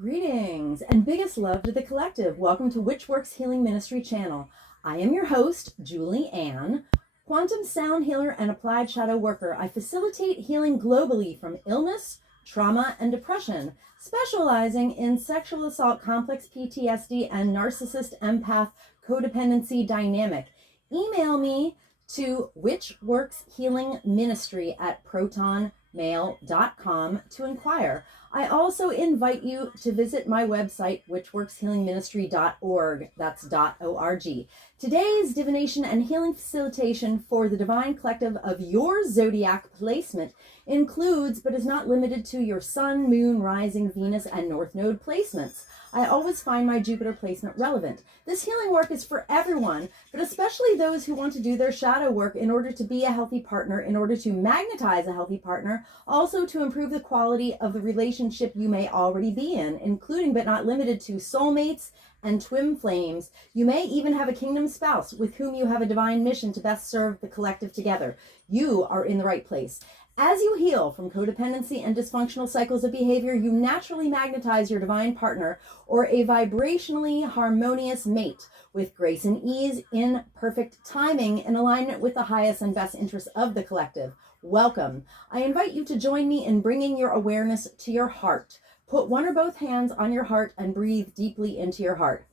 Greetings and biggest love to the collective. Welcome to Which Works Healing Ministry channel. I am your host, Julie Ann, quantum sound healer and applied shadow worker. I facilitate healing globally from illness, trauma, and depression, specializing in sexual assault, complex PTSD, and narcissist empath codependency dynamic. Email me to whichworkshealingministry@protonmail.com to inquire. I also invite you to visit my website, whichworkshealingministry.org. That's .org. Today's divination and healing facilitation for the divine collective of your zodiac placement includes, but is not limited to, your sun, moon, rising, Venus, and north node placements. I always find my Jupiter placement relevant. This healing work is for everyone, but especially those who want to do their shadow work in order to be a healthy partner, in order to magnetize a healthy partner, also to improve the quality of the relationship you may already be in, including but not limited to soulmates and twin flames. You may even have a kingdom spouse with whom you have a divine mission to best serve the collective together. You are in the right place. As you heal from codependency and dysfunctional cycles of behavior, you naturally magnetize your divine partner or a vibrationally harmonious mate with grace and ease, in perfect timing, in alignment with the highest and best interests of the collective. Welcome. I invite you to join me in bringing your awareness to your heart. Put one or both hands on your heart and breathe deeply into your heart.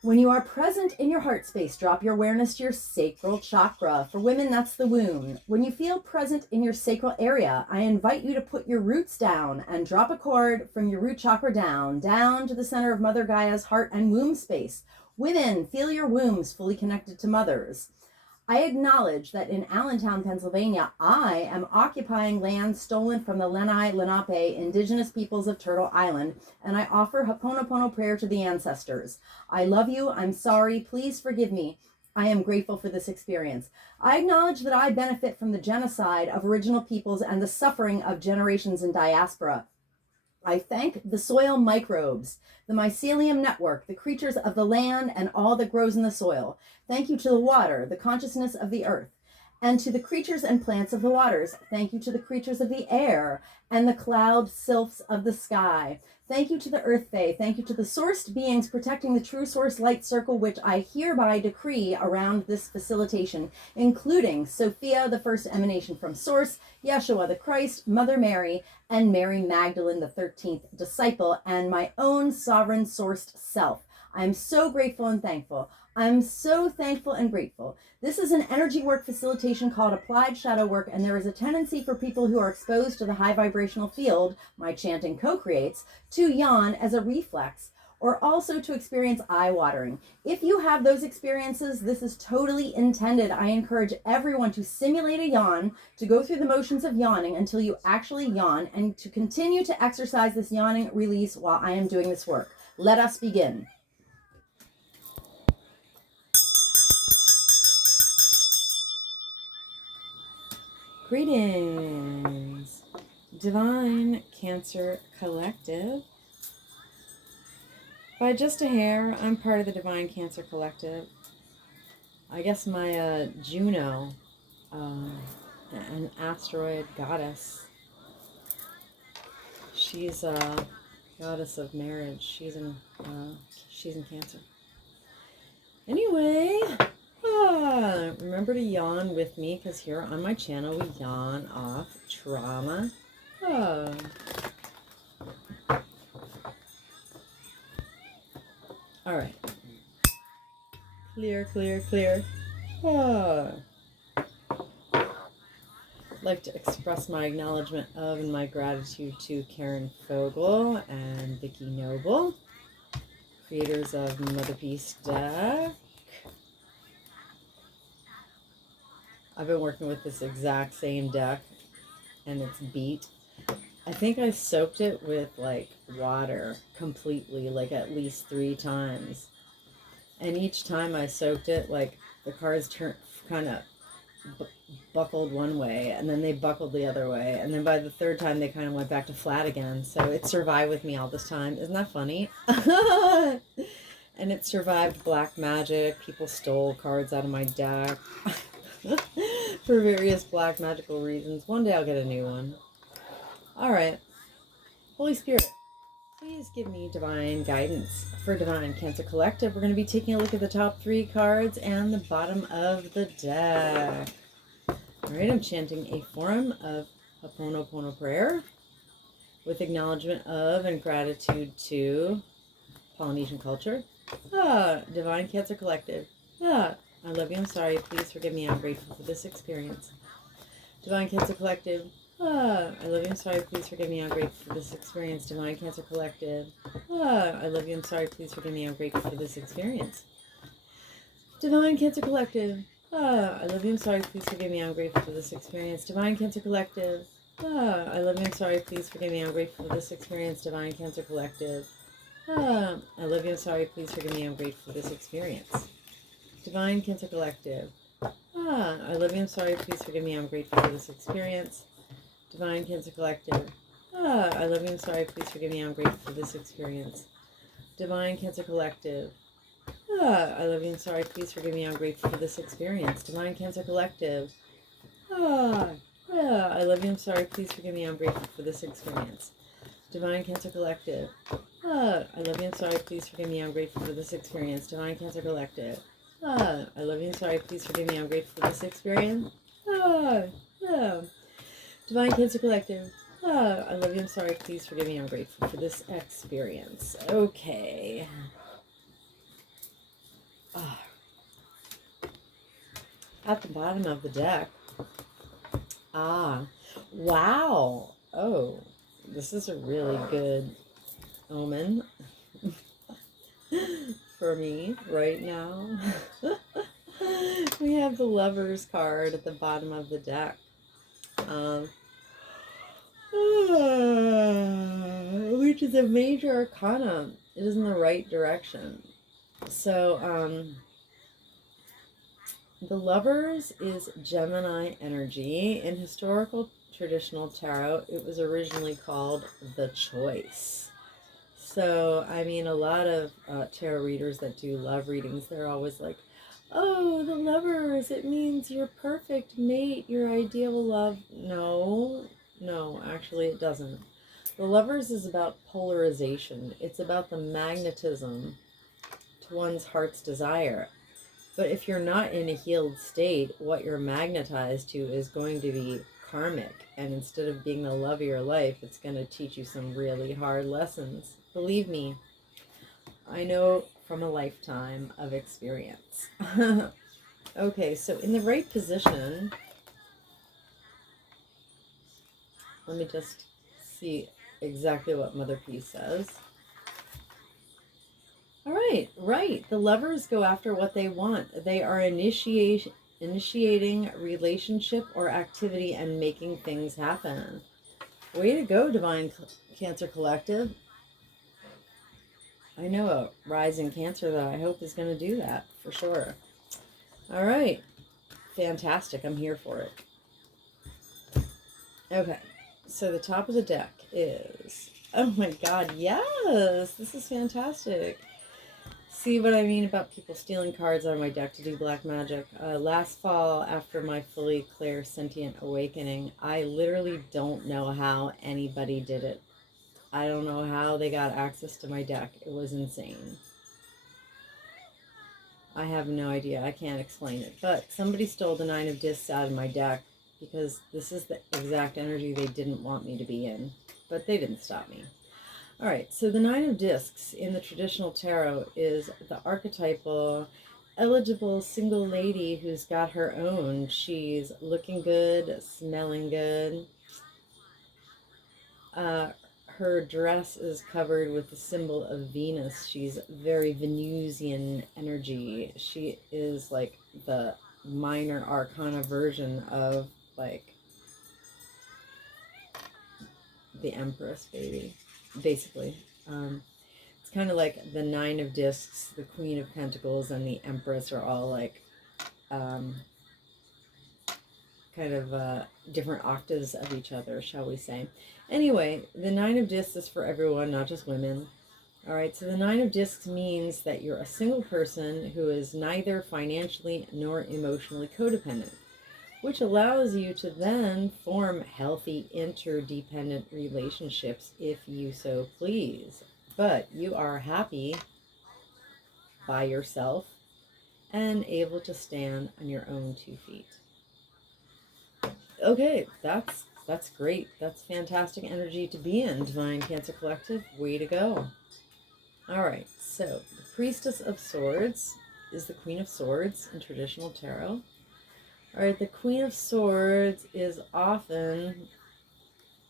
When you are present in your heart space, drop your awareness to your sacral chakra. For women, that's the womb. When you feel present in your sacral area, I invite you to put your roots down and drop a cord from your root chakra down to the center of Mother Gaia's heart and womb space. Women, feel your wombs fully connected to mothers. I acknowledge that in Allentown, Pennsylvania, I am occupying land stolen from the Lenni Lenape indigenous peoples of Turtle Island, and I offer Ho'oponopono prayer to the ancestors. I love you. I'm sorry. Please forgive me. I am grateful for this experience. I acknowledge that I benefit from the genocide of original peoples and the suffering of generations in diaspora. I thank the soil microbes, the mycelium network, the creatures of the land, and all that grows in the soil. Thank you to the water, the consciousness of the earth, and to the creatures and plants of the waters. Thank you to the creatures of the air and the cloud sylphs of the sky. Thank you to the earth fae. Thank you to the sourced beings protecting the true source light circle, which I hereby decree around this facilitation, including Sophia, the first emanation from source, Yeshua the Christ, Mother Mary, and Mary Magdalene, the 13th disciple, and my own sovereign sourced self. I'm so grateful and thankful. I'm so thankful and grateful. This is an energy work facilitation called applied shadow work, and there is a tendency for people who are exposed to the high vibrational field my chanting co-creates to yawn as a reflex, or also to experience eye watering. If you have those experiences, this is totally intended. I encourage everyone to simulate a yawn, to go through the motions of yawning until you actually yawn, and to continue to exercise this yawning release while I am doing this work. Let us begin. Greetings, Divine Cancer Collective. By just a hair, I'm part of the Divine Cancer Collective. I guess my Juno, an asteroid goddess, she's a goddess of marriage. She's in Cancer. Anyway. Remember to yawn with me, because here on my channel we yawn off trauma. All right. Clear. I'd like to express my acknowledgement of and my gratitude to Karen Fogel and Vicki Noble, creators of Mother Peace Deck. I've been working with this exact same deck, and it's beat. I think I soaked it with like water completely, like at least 3 times. And each time I soaked it, like the cards turned kind of buckled one way, and then they buckled the other way, and then by the 3rd time they kind of went back to flat again. So it survived with me all this time. Isn't that funny? And it survived black magic. People stole cards out of my deck. For various black magical reasons. One day I'll get a new one. All right. Holy Spirit, Please give me divine guidance for Divine Cancer Collective. We're going to be taking a look at the top 3 cards and the bottom of the deck. All right, I'm chanting a form of Ho'oponopono prayer with acknowledgement of and gratitude to Polynesian culture. Divine Cancer Collective. I love you. I'm sorry. Please forgive me. I'm grateful for this experience. Divine Cancer Collective. I love you. I'm sorry. Please forgive me. I'm grateful for this experience. Divine Cancer Collective. I love you. I'm sorry. Please forgive me. I'm grateful for this experience. Divine Cancer Collective. I love you. I'm sorry. Please forgive me. I'm grateful for this experience. Divine Cancer Collective. I love you. I'm sorry. Please forgive me. I'm grateful for this experience. Divine Cancer Collective. I love you. I'm sorry. Please forgive me. I'm grateful for this experience. Divine Cancer Collective. I love you. I'm sorry. Please forgive me. I'm grateful for this experience. Divine Cancer Collective. I love you. I'm sorry. Please forgive me. I'm grateful for this experience. Divine Cancer Collective. I love you. I'm sorry. Please forgive me. I'm grateful for this experience. Divine Cancer Collective. I love you. I'm sorry. Please forgive me. I'm grateful for this experience. Divine Cancer Collective. I love you. I'm sorry. Please forgive me. I'm grateful for this experience. Divine Cancer Collective. I love you. I'm sorry. Please forgive me. I'm grateful for this experience. Divine Cancer Collective. I love you. I'm sorry. Please forgive me. I'm grateful for this experience. Okay. At the bottom of the deck. Wow. Oh, this is a really good omen for me right now. We have the Lovers card at the bottom of the deck. Which is a major arcana. It is in the right direction. So, the Lovers is Gemini energy. In historical traditional tarot, it was originally called the Choice. So, I mean, a lot of tarot readers that do love readings, they're always like, oh, the Lovers, it means your perfect mate, your ideal love. No, actually it doesn't. The Lovers is about polarization. It's about the magnetism to one's heart's desire. But if you're not in a healed state, what you're magnetized to is going to be karmic. And instead of being the love of your life, it's going to teach you some really hard lessons. Believe me, I know from a lifetime of experience. Okay, so in the right position, let me just see exactly what Mother P says. All right, right. The Lovers go after what they want. They are initiating relationship or activity and making things happen. Way to go, Divine Cancer Collective. I know a rising Cancer that I hope is going to do that for sure. All right. Fantastic. I'm here for it. Okay. So the top of the deck is, oh my God, yes, this is fantastic. See what I mean about people stealing cards out of my deck to do black magic? Last fall, after my fully clairsentient awakening, I literally don't know how anybody did it. I don't know how they got access to my deck. It was insane. I have no idea. I can't explain it. But somebody stole the 9 of Discs out of my deck because this is the exact energy they didn't want me to be in. But they didn't stop me. All right, so the 9 of Discs in the traditional tarot is the archetypal, eligible single lady who's got her own. She's looking good, smelling good. Her dress is covered with the symbol of Venus. She's very Venusian energy. She is like the minor arcana version of like the Empress, baby. Basically, it's kind of like the 9 of Discs, the Queen of Pentacles, and the Empress are all like kind of different octaves of each other, shall we say. Anyway, the 9 of Discs is for everyone, not just women. All right, so the 9 of Discs means that you're a single person who is neither financially nor emotionally codependent, which allows you to then form healthy interdependent relationships if you so please. but you are happy by yourself and able to stand on your own 2 feet. Okay, that's great. That's fantastic energy to be in, Divine Cancer Collective. Way to go. All right, so the Priestess of Swords is the Queen of Swords in traditional tarot. All right, the Queen of Swords is often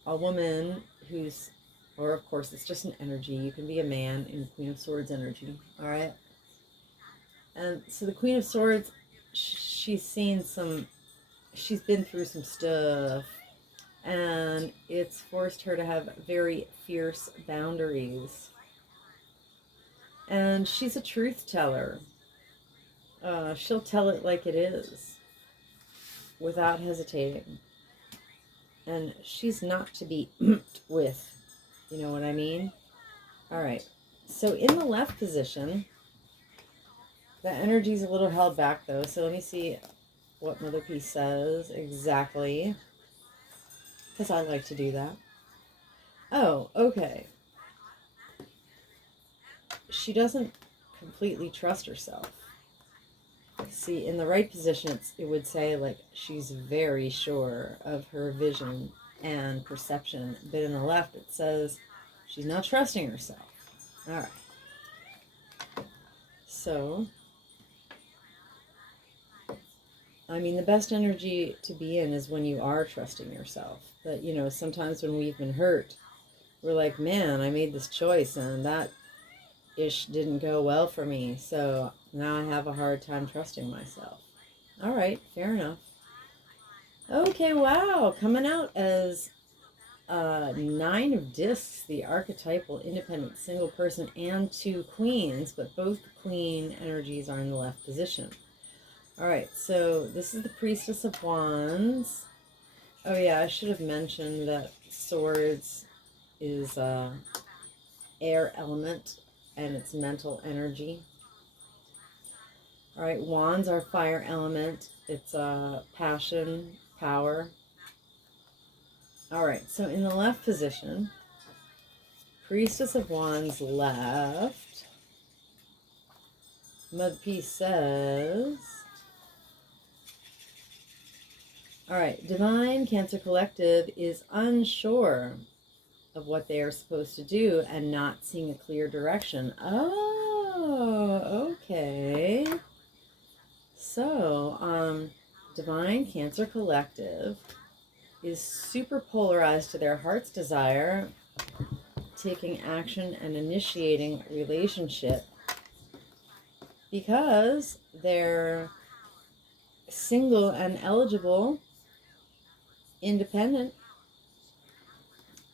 a woman who's, or of course, it's just an energy. You can be a man in Queen of Swords energy. All right. And so the Queen of Swords, she's been through some stuff, and it's forced her to have very fierce boundaries. And she's a truth teller. She'll tell it like it is, without hesitating. And she's not to be with, you know what I mean? All right. So in the left position, the energy's a little held back though. So let me see what Mother Peace says exactly, because I like to do that. Oh, okay. She doesn't completely trust herself. See, in the right position, it would say like she's very sure of her vision and perception, but in the left it says she's not trusting herself. All right. So, I mean, the best energy to be in is when you are trusting yourself. But, you know, sometimes when we've been hurt, we're like, man, I made this choice and that ish didn't go well for me. So now I have a hard time trusting myself. All right, fair enough. Okay, wow, coming out as 9 of discs, the archetypal independent single person and 2 queens, but both the queen energies are in the left position. All right, so this is the Priestess of Wands. Oh yeah, I should have mentioned that swords is air element and it's mental energy. All right, wands are fire element. It's passion, power. All right, so in the left position, Priestess of Wands left. Mother Peace says, all right, Divine Cancer Collective is unsure of what they are supposed to do and not seeing a clear direction. Oh, okay. So, Divine Cancer Collective is super polarized to their heart's desire, taking action and initiating a relationship because they're single and eligible, independent,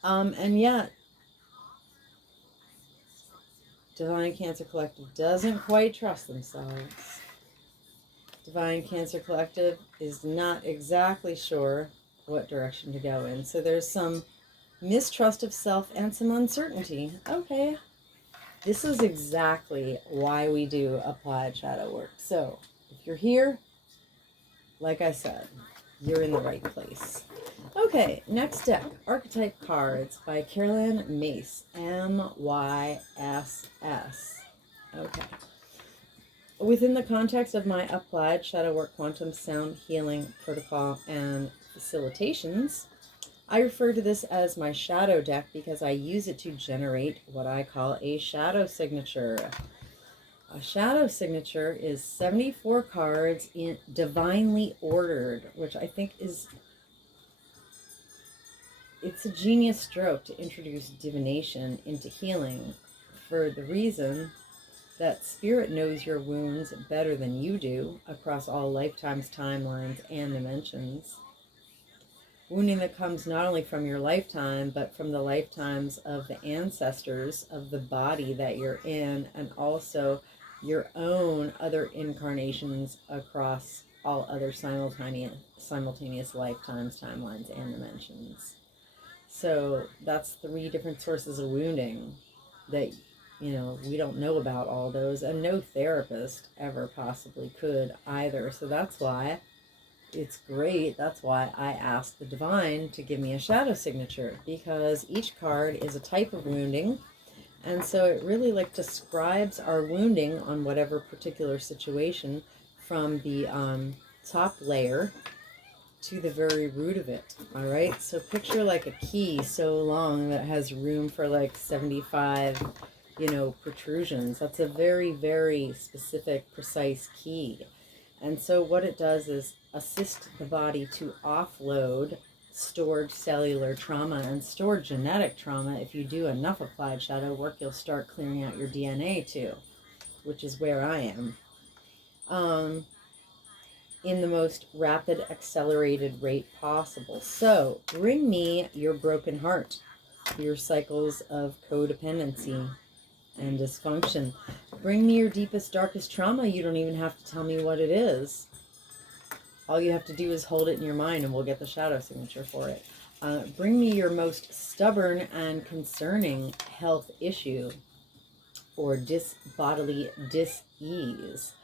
and yet Divine Cancer Collective doesn't quite trust themselves. Divine Cancer Collective is not exactly sure what direction to go in. So there's some mistrust of self and some uncertainty. Okay, this is exactly why we do applied shadow work. So if you're here, like I said, you're in the right place. Okay, next deck, Archetype Cards by Carolyn Mace, M-Y-S-S. Okay. Within the context of my applied shadow work, quantum sound healing protocol, and facilitations, I refer to this as my shadow deck because I use it to generate what I call a shadow signature. A shadow signature is 74 cards in divinely ordered, which I think it's a genius stroke to introduce divination into healing for the reason that spirit knows your wounds better than you do across all lifetimes, timelines, and dimensions. Wounding that comes not only from your lifetime, but from the lifetimes of the ancestors of the body that you're in, and also your own other incarnations across all other simultaneous lifetimes, timelines, and dimensions. So that's 3 different sources of wounding that, you know, we don't know about all those, and no therapist ever possibly could either. So that's why it's great. That's why I asked the divine to give me a shadow signature, because each card is a type of wounding And so it really like describes our wounding on whatever particular situation from the top layer to the very root of it. All right. So picture like a key so long that it has room for like 75, protrusions. That's a very, very specific, precise key. And so what it does is assist the body to offload stored cellular trauma and stored genetic trauma. If you do enough applied shadow work, you'll start clearing out your DNA too, which is where I am. In the most rapid, accelerated rate possible. So bring me your broken heart, your cycles of codependency and dysfunction. Bring me your deepest, darkest trauma. You don't even have to tell me what it is. All you have to do is hold it in your mind and we'll get the shadow signature for it. Bring me your most stubborn and concerning health issue or bodily dis-ease.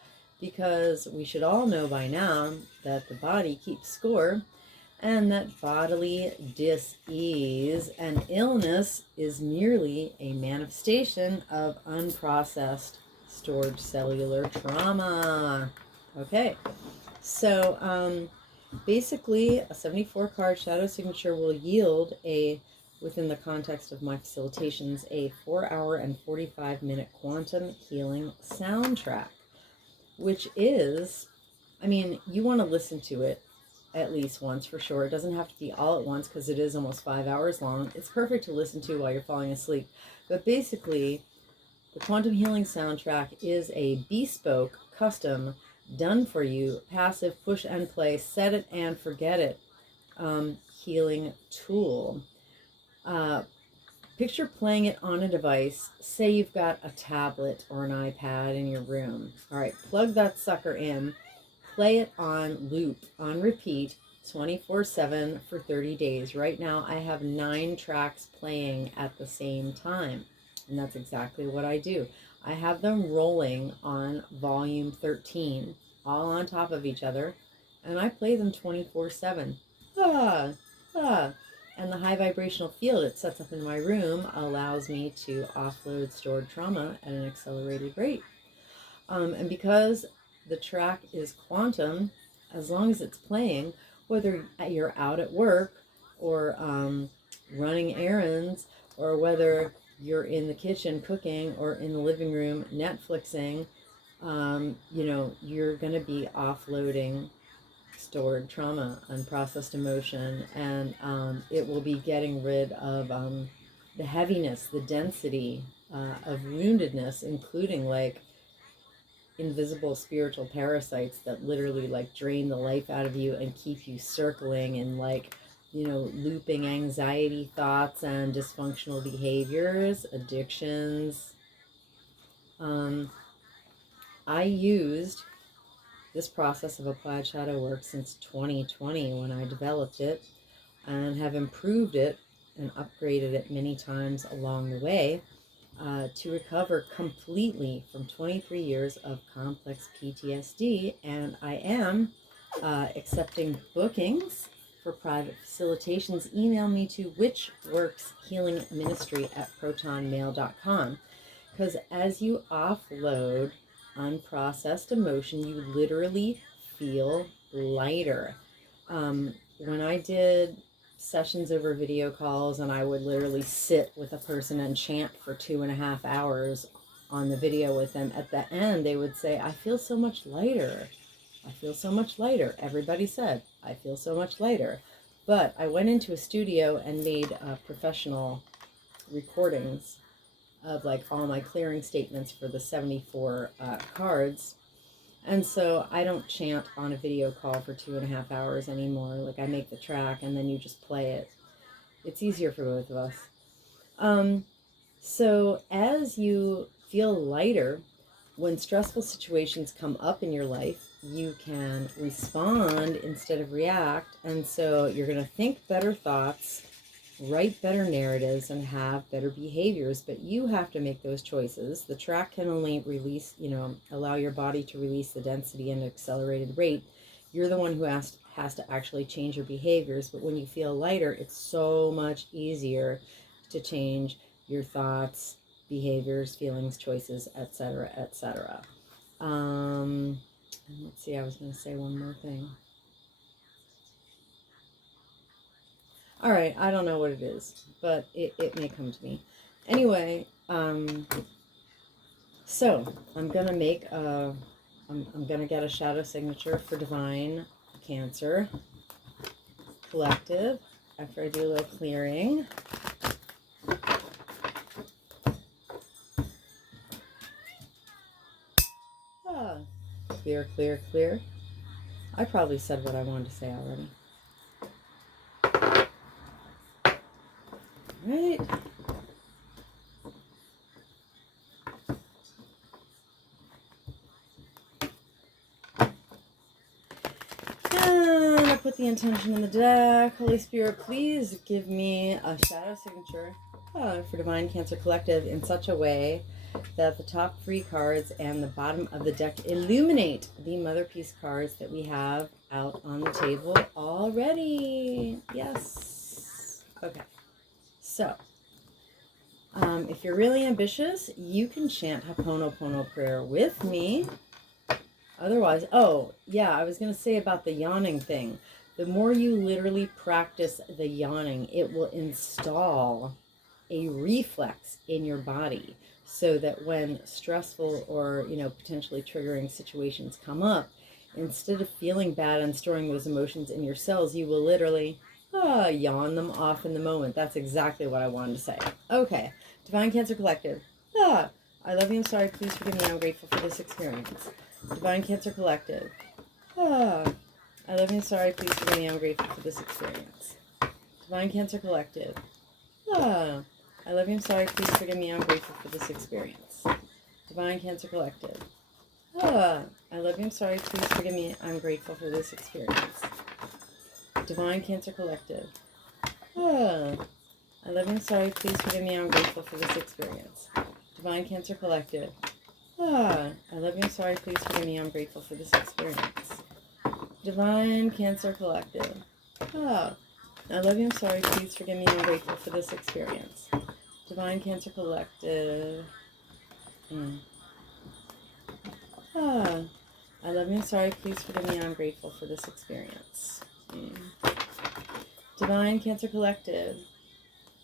Because we should all know by now that the body keeps score and that bodily dis-ease and illness is merely a manifestation of unprocessed stored cellular trauma. Okay, so basically a 74 card shadow signature will yield within the context of my facilitations, a 4-hour and 45-minute quantum healing soundtrack, which is, you want to listen to it at least once for sure. It doesn't have to be all at once because it is almost 5 hours long. It's perfect to listen to while you're falling asleep. But basically, the quantum healing soundtrack is a bespoke, custom, done for you, passive, push and play, set it and forget it healing tool. Picture playing it on a device. Say you've got a tablet or an iPad in your room. All right, plug that sucker in, play it on loop, on repeat, 24/7 for 30 days. Right now, I have 9 tracks playing at the same time, and that's exactly what I do. I have them rolling on volume 13, all on top of each other, and I play them 24/7. And the high vibrational field it sets up in my room allows me to offload stored trauma at an accelerated rate. And because the track is quantum, as long as it's playing, whether you're out at work or running errands, or whether you're in the kitchen cooking or in the living room Netflixing, you're going to be offloading stored trauma, unprocessed emotion, and it will be getting rid of the heaviness, the density of woundedness, including like invisible spiritual parasites that literally like drain the life out of you and keep you circling and like, looping anxiety thoughts and dysfunctional behaviors, addictions. I used this process of applied shadow work since 2020 when I developed it, and have improved it and upgraded it many times along the way to recover completely from 23 years of complex PTSD. And I am accepting bookings for private facilitations. Email me to witchworkshealingministry@protonmail.com, because as you offload unprocessed emotion, you literally feel lighter. When I did sessions over video calls and I would literally sit with a person and chant for 2.5 hours on the video with them, at the end they would say, I feel so much lighter. I feel so much lighter. Everybody said, I feel so much lighter. But I went into a studio and made professional recordings of like all my clearing statements for the 74 cards. And so I don't chant on a video call for 2.5 hours anymore. Like I make the track and then you just play it. It's easier for both of us. So as you feel lighter, when stressful situations come up in your life, you can respond instead of react. And so you're going to think better thoughts, write better narratives, and have better behaviors, but you have to make those choices. The track can only release, allow your body to release the density at an accelerated rate. You're the one who has to actually change your behaviors, but when you feel lighter, it's so much easier to change your thoughts, behaviors, feelings, choices, etc., etc. And let's see, I was going to say one more thing. All right, I don't know what it is, but it may come to me. Anyway, so I'm going to make I'm going to get a shadow signature for Divine Cancer Collective after I do a little clearing. Clear, clear, clear. I probably said what I wanted to say already. Right. And I put the intention in the deck. Holy Spirit, please give me a shadow signature for Divine Cancer Collective in such a way that the top 3 cards and the bottom of the deck illuminate the Mother Peace cards that we have out on the table already. Yes. Okay. So, if you're really ambitious, you can chant Ho'oponopono prayer with me. Otherwise, oh, yeah, I was going to say about the yawning thing. The more you literally practice the yawning, it will install a reflex in your body so that when stressful or, potentially triggering situations come up, instead of feeling bad and storing those emotions in your cells, you will literally yawn them off in the moment. That's exactly what I wanted to say. Okay, Divine Cancer Collective. I love you, I'm sorry, please forgive me, I'm grateful for this experience. Divine Cancer Collective. I love you, I'm sorry, please forgive me, I'm grateful for this experience. Divine Cancer Collective. I love you, I'm sorry, please forgive me, I'm grateful for this experience. Divine Cancer Collective. I love you, I'm sorry, please forgive me, I'm grateful for this experience. Divine Cancer Collective. I love you, I'm sorry, please forgive me, I'm grateful for this experience. Divine Cancer Collective. I love you, I'm sorry, please forgive me, I'm grateful for this experience. Divine Cancer Collective. I love you, I'm sorry, please forgive me, I'm grateful for this experience. Divine Cancer Collective. I love you, I'm sorry, please forgive me, I'm grateful for this experience. Divine Cancer Collective.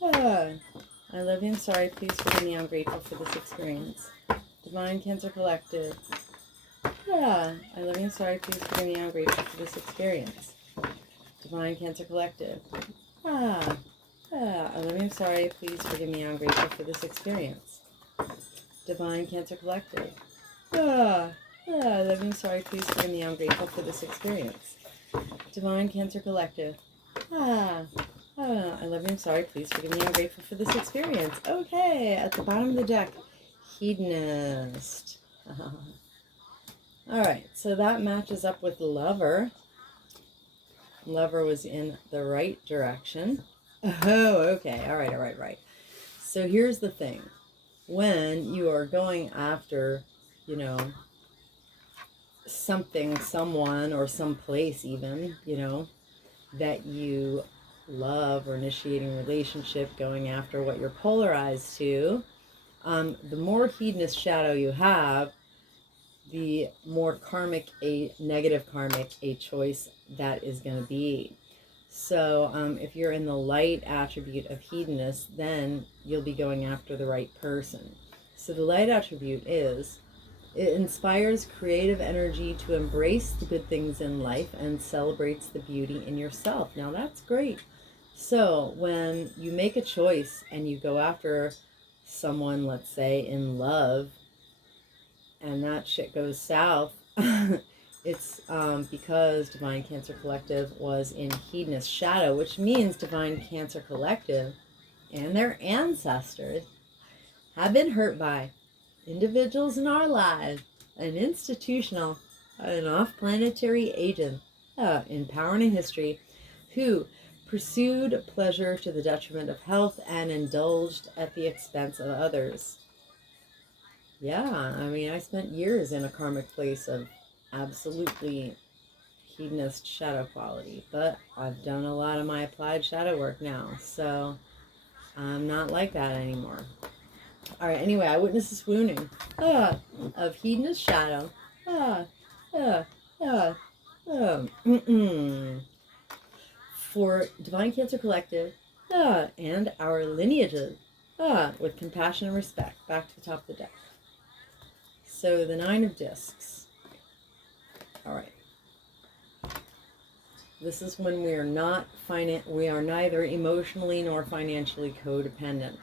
I love you, I'm sorry, please forgive me, I'm grateful for this experience. Divine Cancer Collective. I love you, I'm sorry, please forgive me, I'm grateful for this experience. Divine Cancer Collective. I love you, I'm sorry, please forgive me, I'm grateful for this experience. Divine Cancer Collective. I love you, I'm sorry, please forgive me, I'm grateful for this experience. Divine Cancer Collective. I love you, I'm sorry, please forgive me, I'm grateful for this experience. Okay, at the bottom of the deck, Hedonist. Alright, so that matches up with Lover. Lover was in the right direction. Oh, okay, alright. So here's the thing. When you are going after, something, someone, or some place even, that you love, or initiating a relationship, going after what you're polarized to, the more hedonist shadow you have, the more karmic, a negative karmic, a choice that is going to be. So if you're in the light attribute of hedonist, then you'll be going after the right person. So the light attribute is, it inspires creative energy to embrace the good things in life and celebrates the beauty in yourself. Now that's great. So when you make a choice and you go after someone, let's say in love, and that shit goes south, it's because Divine Cancer Collective was in hedonist shadow, which means Divine Cancer Collective and their ancestors have been hurt by individuals in our lives, an institutional, an off-planetary agent in power and in history, who pursued pleasure to the detriment of health and indulged at the expense of others. Yeah, I mean, I spent years in a karmic place of absolutely hedonist shadow quality, but I've done a lot of my applied shadow work now, so I'm not like that anymore. All right, anyway, I witness the swooning of hedonist shadow. For Divine Cancer Collective and our lineages with compassion and respect. Back to the top of the deck. So the 9 of discs. All right. This is when we are neither emotionally nor financially codependent.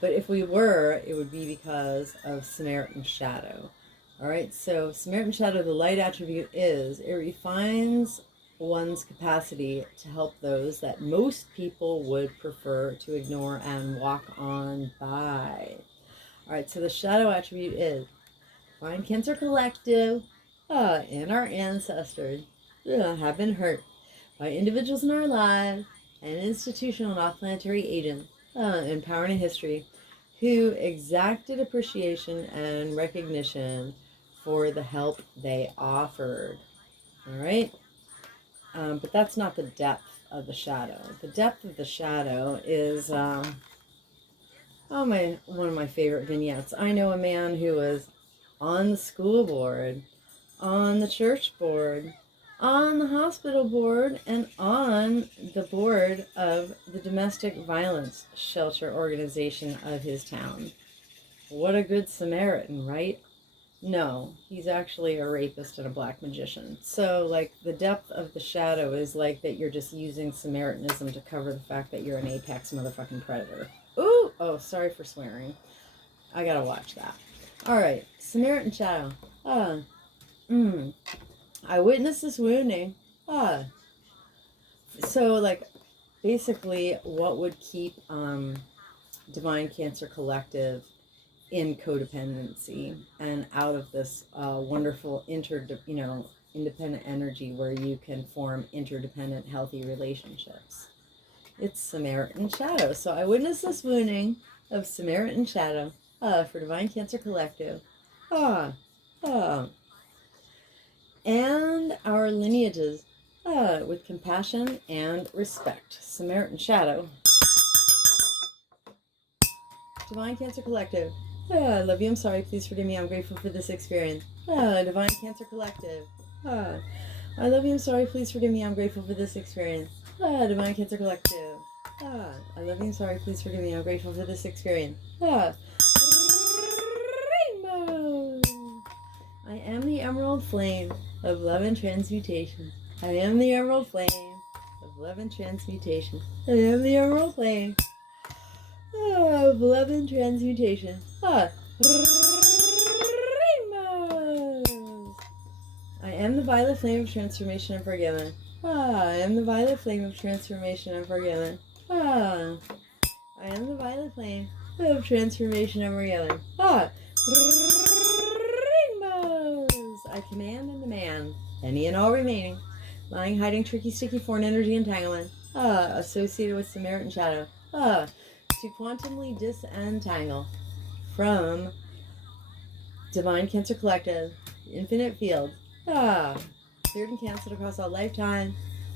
But if we were, it would be because of Samaritan Shadow. All right, so Samaritan Shadow, the light attribute is, it refines one's capacity to help those that most people would prefer to ignore and walk on by. All right, so the shadow attribute is Divine Cancer Collective and our ancestors have been hurt by individuals in our lives and institutional and off-planetary agents in power and history who exacted appreciation and recognition for the help they offered. All right? But that's not the depth of the shadow. The depth of the shadow is one of my favorite vignettes. I know a man who was on the school board, on the church board, on the hospital board, and on the board of the domestic violence shelter organization of his town. What a good Samaritan, right? No, he's actually a rapist and a black magician. So, like, the depth of the shadow is like that you're just using Samaritanism to cover the fact that you're an apex motherfucking predator. Ooh! Oh, sorry for swearing. I gotta watch that. Alright, Samaritan Shadow. I witnessed this wounding. So, like, basically, what would keep Divine Cancer Collective in codependency and out of this wonderful independent energy where you can form interdependent, healthy relationships? It's Samaritan Shadow. So I witnessed this wounding of Samaritan Shadow for Divine Cancer Collective. And our lineages with compassion and respect. Samaritan Shadow. Divine Cancer Collective. I love you, I'm sorry, please forgive me, I'm grateful for this experience. Divine Cancer Collective. I love you, I'm sorry, please forgive me, I'm grateful for this experience. Divine Cancer Collective. I love you, I'm sorry, please forgive me, I'm grateful for this experience. Rainbow. I am the emerald flame of love and transmutation. I am the emerald flame of love and transmutation. I am the emerald flame of love and transmutation. Rainbows. I am the violet flame of transformation and forgiven. I am the violet flame of transformation and forgiven. I am the violet flame of transformation and forgiven. Rainbows. I command and demand any and all remaining lying, hiding, tricky, sticky, foreign energy entanglement associated with Samaritan Shadow to quantumly disentangle from Divine Cancer Collective, infinite field, cleared and canceled across all lifetime,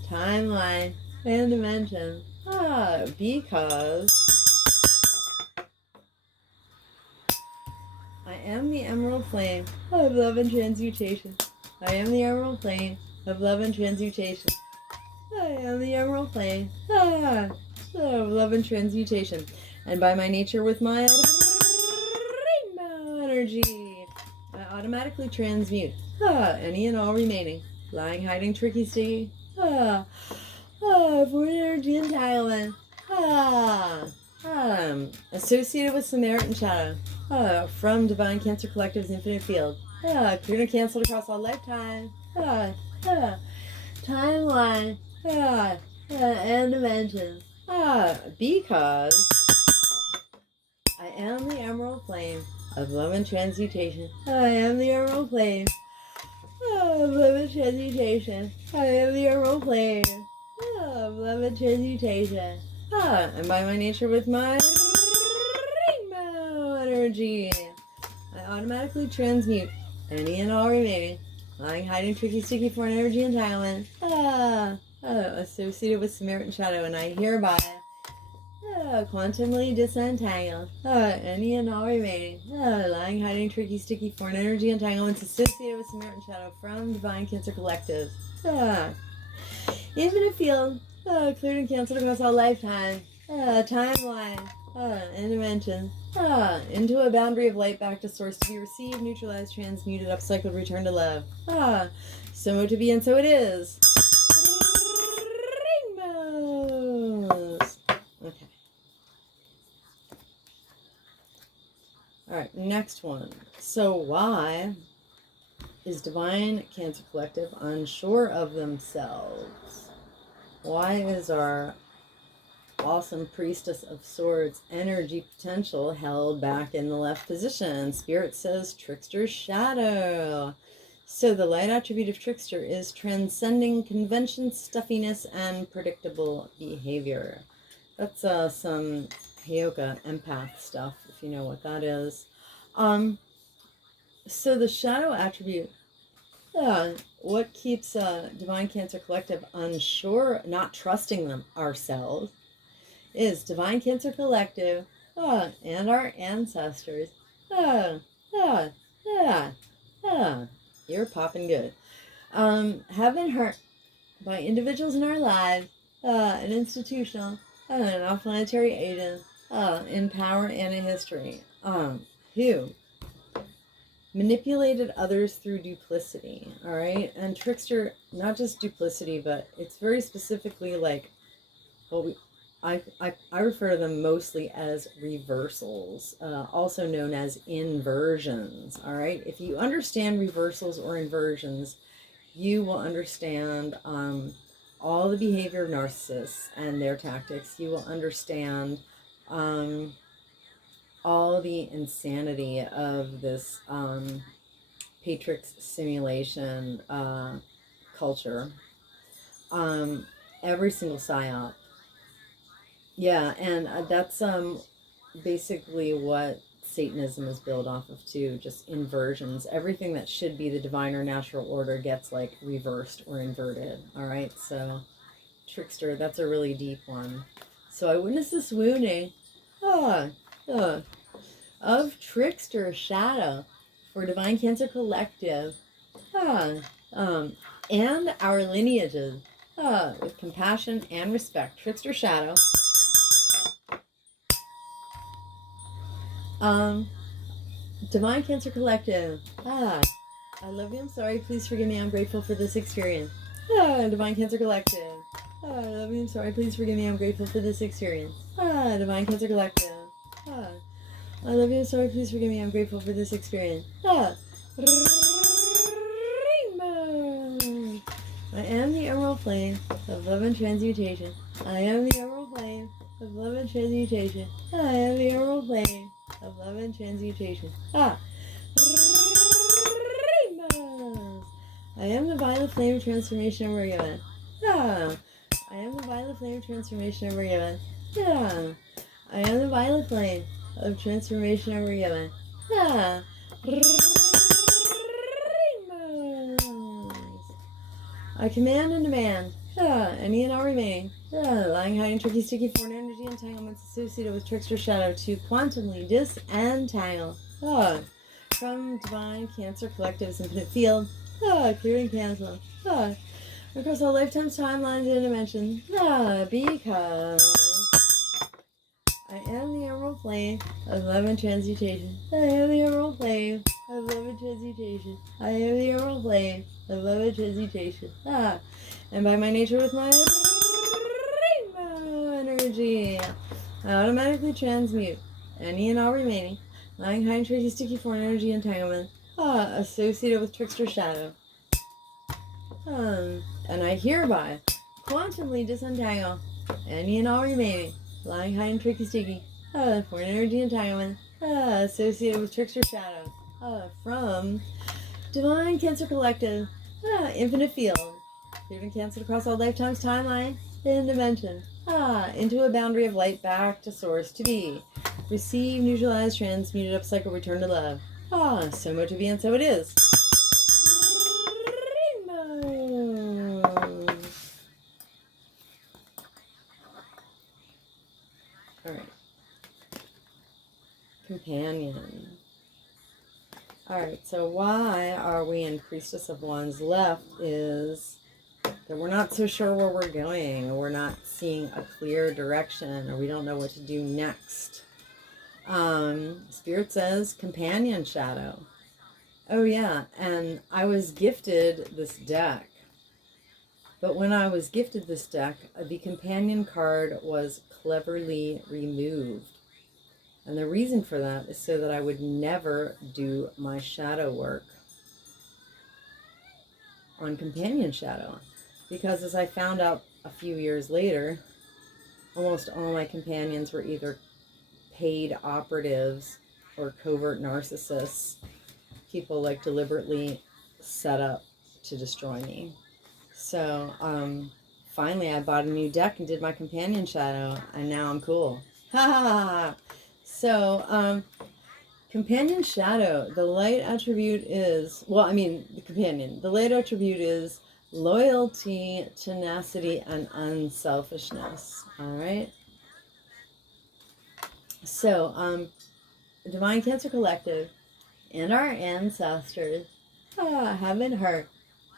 timeline, and dimension, because I am the emerald flame of love and transmutation. I am the emerald flame of love and transmutation. I am the emerald flame of love and transmutation. And by my nature with my rainbow energy, I automatically transmute any and all remaining lying, hiding, tricky, sticky, foreign energy entanglement associated with Samaritan Shadow from Divine Cancer Collective's infinite field, cleared and canceled across all lifetime, timeline, and dimensions, because I am the emerald flame of love and transmutation. I am the emerald flame of love and transmutation. I am the emerald flame of love and transmutation. And by my nature with my rainbow energy, I automatically transmute any and all remaining lying, hiding, tricky, sticky, foreign energy entanglement associated with Samaritan Shadow, and I hereby quantumly disentangle any and all remaining lying, hiding, tricky, sticky, foreign energy entanglements associated with Samaritan shadow from Divine Cancer Collective. Infinite field, cleared and canceled across all lifetime, timeline, and dimension, into a boundary of light back to source to be received, neutralized, transmuted, upcycled, returned to love. So to be and so it is. Rainbows. Okay. Alright, next one. So why is Divine Cancer Collective unsure of themselves? Why is our awesome Priestess of Swords energy potential held back in the left position? Spirit says Trickster's shadow. So the light attribute of Trickster is transcending convention, stuffiness, and predictable behavior. That's some Heyoka empath stuff, if you know what that is. So the shadow attribute, what keeps Divine Cancer Collective unsure, not trusting them ourselves, is Divine Cancer Collective and our ancestors. You're popping good. Have been hurt by individuals in our lives, an institutional, an off-planetary agent, in power and in history, who manipulated others through duplicity, all right? And Trickster, not just duplicity, but it's very specifically like, well, I refer to them mostly as reversals, also known as inversions, all right? If you understand reversals or inversions, you will understand all the behavior of narcissists and their tactics. You will understand all the insanity of this Patrix simulation culture. Every single psyop. Yeah, and that's basically what Satanism is built off of too, just inversions. Everything that should be the divine or natural order gets like reversed or inverted. All right, so Trickster, that's a really deep one. So I witnessed this wounding of Trickster shadow for Divine Cancer Collective and our lineages with compassion and respect. Trickster shadow. Divine Cancer Collective. I love you, I'm sorry, please forgive me, I'm grateful for this experience. Divine Cancer Collective. I love you, I'm sorry, please forgive me, I'm grateful for this experience. Divine Cancer Collective. I love you, I'm sorry, please forgive me, I'm grateful for this experience. Rainbow. I am the emerald flame of love and transmutation. I am the emerald flame of love and transmutation. I am the emerald flame of love and transmutation. Rainbows. I am the violet flame of transformation ever given. I am the violet flame of transformation ever given. I am the violet flame of transformation ever given. Rainbows. I command and demand any and all remaining lying, hiding, tricky, sticky, foreign energy entanglements associated with Trickster shadow to quantumly disentangle from Divine Cancer Collective's infinite field, clearing cancel across all lifetimes, timelines, and dimensions, because I am the emerald flame of love and transmutation. I am the emerald flame of love and transmutation. I am the emerald flame of love and transmutation. And by my nature with my rainbow energy, I automatically transmute any and all remaining lying, hiding, tricky, sticky, foreign energy entanglement associated with Trickster shadow. And I hereby quantumly disentangle any and all remaining lying, hiding, tricky, sticky, foreign energy entanglement associated with Trickster shadow from Divine Cancer Collective, infinite field, even canceled across all lifetimes, timeline, and dimension, into a boundary of light back to source to be receive, neutralize, transmuted, upcycle, return to love. So much to be, and so it is. Rainbows. All right. companion. Alright, so why are we in Priestess of Wands left is that we're not so sure where we're going, or we're not seeing a clear direction, or we don't know what to do next. Spirit says companion shadow. Oh yeah, and I was gifted this deck. But when I was gifted this deck, the companion card was cleverly removed. And the reason for that is so that I would never do my shadow work on companion shadow. Because as I found out a few years later, almost all my companions were either paid operatives or covert narcissists, people like deliberately set up to destroy me. So finally I bought a new deck and did my companion shadow, and now I'm cool. Ha ha ha. So companion shadow, the light attribute is, the light attribute is loyalty, tenacity, and unselfishness. All right. So Divine Cancer Collective and our ancestors have been hurt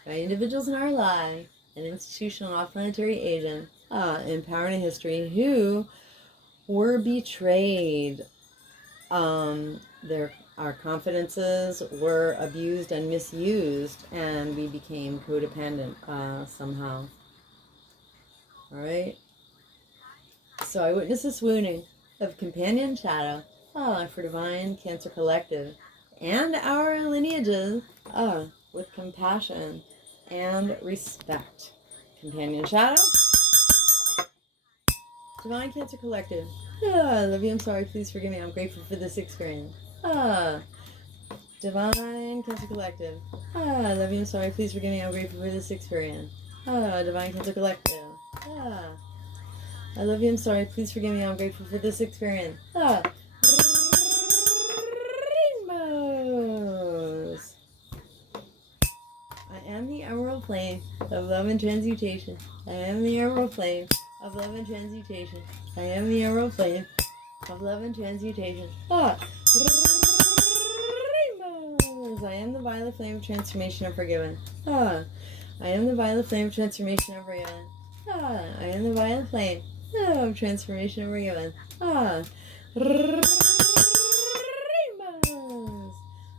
by individuals in our lives and institutional off-planetary agents in power and history who were betrayed. Our confidences were abused and misused, and we became codependent somehow. All right. So I witnessed this wounding of companion shadow for Divine Cancer Collective and our lineages with compassion and respect. Companion shadow. Divine Cancer Collective. I love you. I'm sorry. Please forgive me. I'm grateful for this experience. Divine Cancer Collective. I love you. I'm sorry. Please forgive me. I'm grateful for this experience. Divine Cancer Collective. I love you. I'm sorry. Please forgive me. I'm grateful for this experience. Rainbows. I am the emerald flame of love and transmutation. I am the emerald flame of love and transmutation. I am the emerald flame of love and transmutation. Rainbows. I am the violet flame of transformation and forgiven. I am the violet flame of transformation and forgiven. I am the violet flame of transformation and forgiven. Rainbows.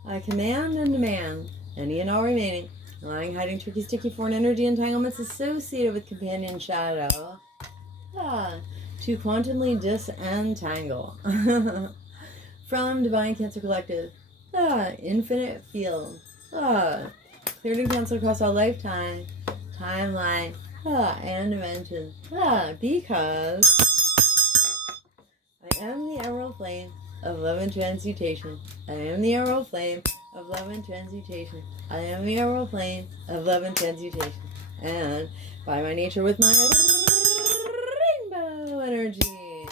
I command and demand any and all remaining lying, hiding, tricky, sticky, foreign energy entanglements associated with companion shadow to quantumly disentangle from Divine Cancer Collective, infinite field, cleared and canceled across all lifetime, timeline, and dimension, because I am the emerald flame of love and transmutation. I am the emerald flame of love and transmutation. I am the emerald flame of love and transmutation. And by my nature with my rainbow energy,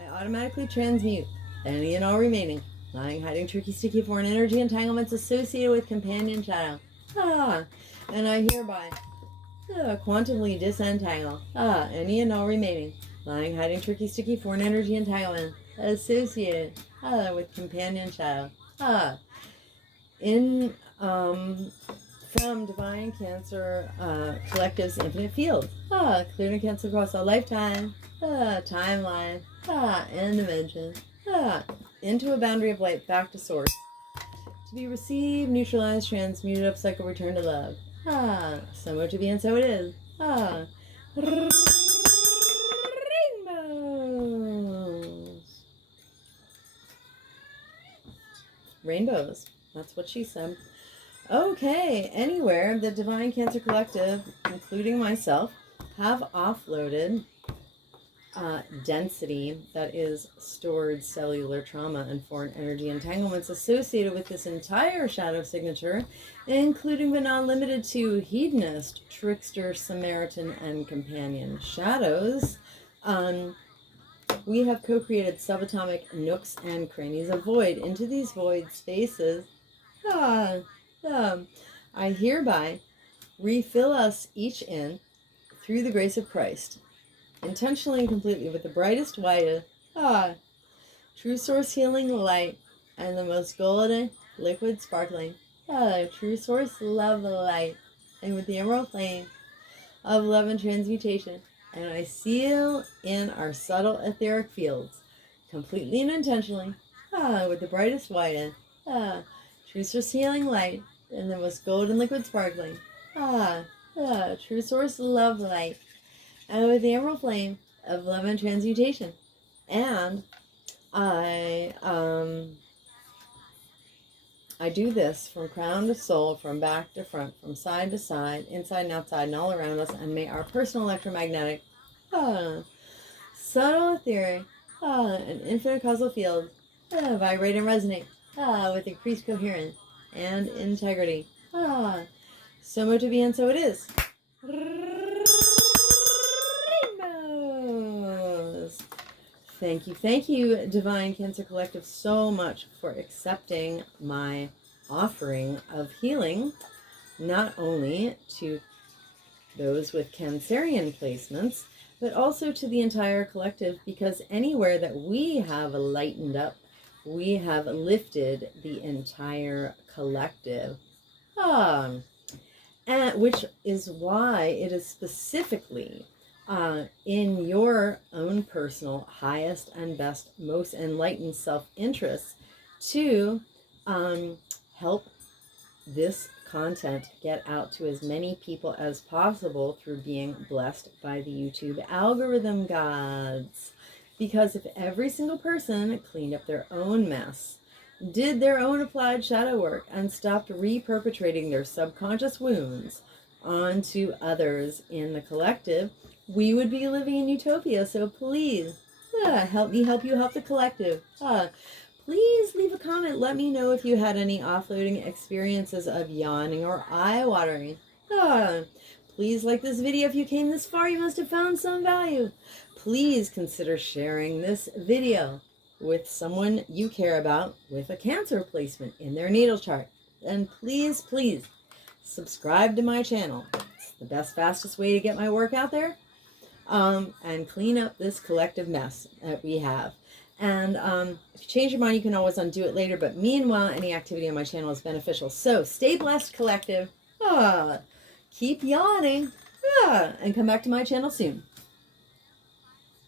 I automatically transmute any and all remaining lying, hiding, tricky, sticky, foreign energy entanglements associated with companion shadow. And I hereby quantumly disentangle any and all remaining lying, hiding, tricky, sticky, foreign energy entanglement associated with companion shadow. From Divine Cancer Collective's infinite field, cleared and canceled across all lifetime, timeline, and dimension, into a boundary of light, back to source, to be received, neutralized, transmuted, upcycled, returned to love. So much to be, and so it is. Rainbows. Rainbows. That's what she said. Okay, anywhere the Divine Cancer Collective, including myself, have offloaded density, that is stored cellular trauma and foreign energy entanglements associated with this entire shadow signature, including but not limited to hedonist, trickster, Samaritan, and companion shadows. We have co-created subatomic nooks and crannies of void. Into these void spaces, I hereby refill us each in, through the grace of Christ, intentionally and completely, with the brightest, widest, True source healing light and the most golden liquid sparkling. True source love light and with the emerald flame of love and transmutation. And I seal in our subtle etheric fields, completely and intentionally, with the brightest white true source healing light and the most golden liquid sparkling. True source love light and with the emerald flame of love and transmutation. And I do this from crown to sole, from back to front, from side to side, inside and outside, and all around us. And may our personal electromagnetic, subtle etheric, and infinite causal field vibrate and resonate with increased coherence and integrity. So much to be, and so it is. Rainbows. Thank you, Divine Cancer Collective, so much for accepting my offering of healing, not only to those with Cancerian placements, but also to the entire collective, because anywhere that we have lightened up, we have lifted the entire collective. And which is why it is specifically in your own personal highest and best, most enlightened self-interest to help this content get out to as many people as possible through being blessed by the YouTube algorithm gods. Because if every single person cleaned up their own mess, did their own applied shadow work, and stopped re-perpetrating their subconscious wounds onto others in the collective, we would be living in utopia. So please, help me help you help the collective. Please leave a comment. Let me know if you had any offloading experiences of yawning or eye-watering. Please like this video. If you came this far, you must have found some value. Please consider sharing this video with someone you care about with a Cancer placement in their natal chart. And please, please subscribe to my channel. It's the best, fastest way to get my work out there and clean up this collective mess that we have. And if you change your mind, you can always undo it later. But meanwhile, any activity on my channel is beneficial. So stay blessed, collective. Keep yawning. And come back to my channel soon.